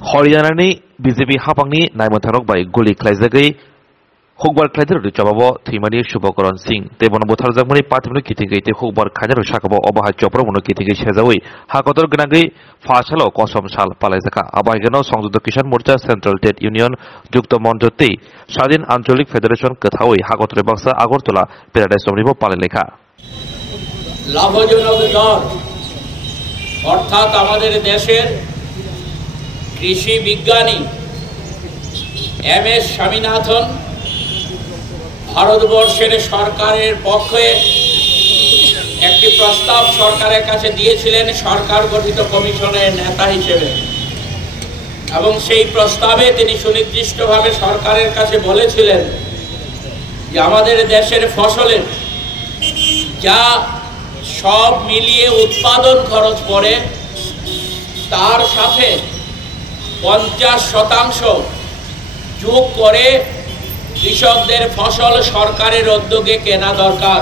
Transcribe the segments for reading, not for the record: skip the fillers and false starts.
हरियाणानि BJP हाफांनि नायमोनथारक bye गुलि खालायजागै हुकबार खालायदर रिचाबाबो थैमानि शुभकरण सिंह तेबन बुथारजागमनि पार्टीनि किथिगै ते हुकबार खायदर साकाबो अबाहाय चप्रमनो किथिगै सेजावै हाकतर गनागै फासालो कसम साल पालायजाका आबायगनो संयुक्त किसान मोर्चा सेंट्रल ट्रेड यूनियन जुक्त मन्त्रते স্বাধীন আঞ্চলিক ফেডারেশন কথাওই হাকতরে বাক্সা আগরতলা প্যারাডাইস সমরিবো পালেলেখা লাভজনক দর অর্থাৎ আমাদের দেশের কৃষি বিজ্ঞানী এম.এস. স্বামীনাথন ভারতবর্ষের সরকারের পক্ষে একটি প্রস্তাব সরকারের কাছে দিয়েছিলেন সরকার গঠিত কমিশনের নেতা হিসেবে এবং সেই প্রস্তাবে তিনি সুনির্দিষ্টভাবে সরকারের কাছে বলেছিলেন যে আমাদের দেশের ফসলের যা সব মিলিয়ে উৎপাদন খরচ পড়ে তার সাথে 50% যোগ করে কৃষকদের ফসল সরকারের উদ্যোগে কেনা দরকার।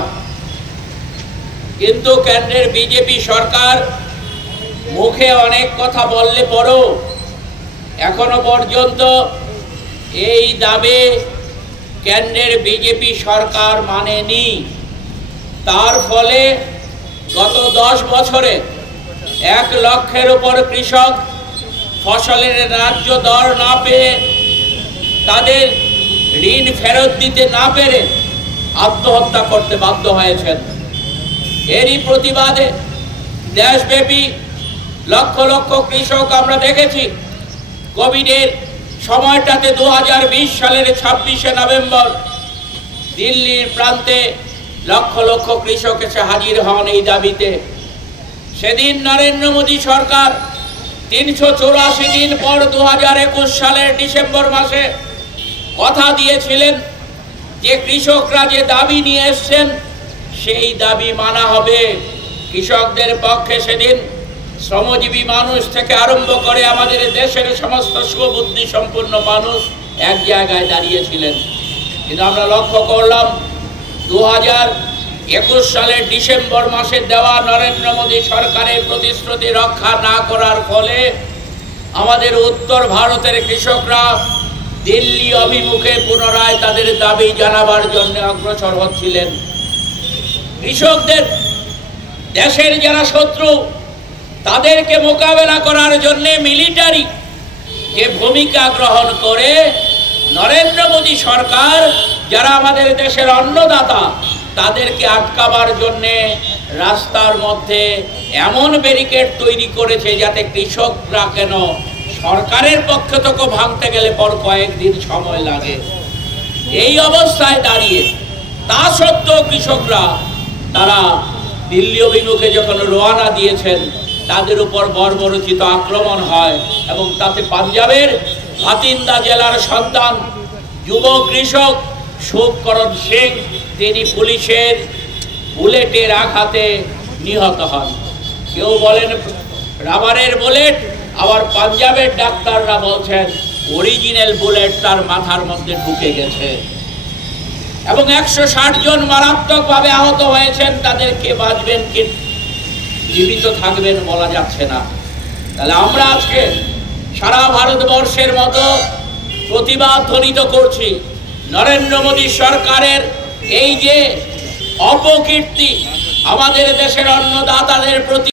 কিন্তু কেন্দ্রের বিজেপি সরকার মুখে অনেক কথা বললে পরেও এখনো পর্যন্ত এই দাবি কেন্দ্রের বিজেপি সরকার মানেনি। তার ফলে গত 10 বছরে 1 লক্ষের উপর কৃষক ফসলের ন্যায্য দর না পেয়ে তাদের ঋণ ফেরত দিতে না পেরে আত্মহত্যা করতে বাধ্য হয়েছেন। এরই প্রতিবাদে দেশব্যাপী লক্ষ লক্ষ কৃষক আমরা দেখেছি কোভিডের সময়টাতে 2020 সালের 26শে নভেম্বর দিল্লির প্রান্তে লক্ষ লক্ষ কৃষক এসে হাজির হন এই দাবিতে। সেদিন নরেন্দ্র মোদী সরকার 384 দিন পর 2021 সালের ডিসেম্বর মাসে কথা দিয়েছিলেন যে কৃষকরা যে দাবি নিয়ে এসছেন সেই দাবি মানা হবে। কৃষকদের পক্ষে সেদিন শ্রমজীবী মানুষ থেকে আরম্ভ করে আমাদের দেশের সমস্ত সুবুদ্ধি সম্পন্ন মানুষ এক জায়গায় দাঁড়িয়েছিলেন। কিন্তু আমরা লক্ষ্য করলাম 2021 সালের ডিসেম্বর মাসে দেওয়া নরেন্দ্র মোদী সরকারের প্রতিশ্রুতি রক্ষা না করার ফলে আমাদের উত্তর ভারতের কৃষকরা দিল্লি অভিমুখে পুনরায় তাদের দাবি জানাবার জন্য অগ্রসর হচ্ছিলেন। কৃষকদের দেশের যারা শত্রু তাদেরকে মোকাবেলা করার জন্য মিলিটারি যে ভূমিকা গ্রহণ করে নরেন্দ্র মোদী সরকার যারা আমাদের দেশের অন্নদাতা তাদেরকে আটকাবার জন্য রাস্তার মধ্যে এমন ব্যারিকেড তৈরি করেছে যাতে কৃষকরা কেন সরকারের পক্ষ থেকে ভাঙতে গেলে পর কয়েকদিন সময় লাগে। এই অবস্থায় দাঁড়িয়ে তা সত্ত্বেও কৃষকরা তারা দিল্লি অভিমুখে যখন রওনা দিয়েছেন তাদের উপর বর্বরোচিত আক্রমণ হয় এবং তাতে পাঞ্জাবের ভাতিন্দা জেলার সন্তান যুব কৃষক শুভকরণ সিং তিনি পুলিশের বুলেটের আঘাতে নিহত হন। কেউ বলেন রাবারের বুলেট, আবার পাঞ্জাবের ডাক্তাররা বলছেন অরিজিনাল বুলেট তার মাথার মধ্যে ঢুকে গেছে এবং 160 জন মারাত্মকভাবে আহত হয়েছেন। তাদের কে বাঁচবেন কি জীবিত থাকবেন বলা যাচ্ছে না। তাহলে আমরা আজকে সারা ভারতবর্ষের মতো প্রতিবাদ ধ্বনিত করছি নরেন্দ্র মোদী সরকারের এই যে অপকীর্তি আমাদের দেশের অন্নদাতাদের প্রতি।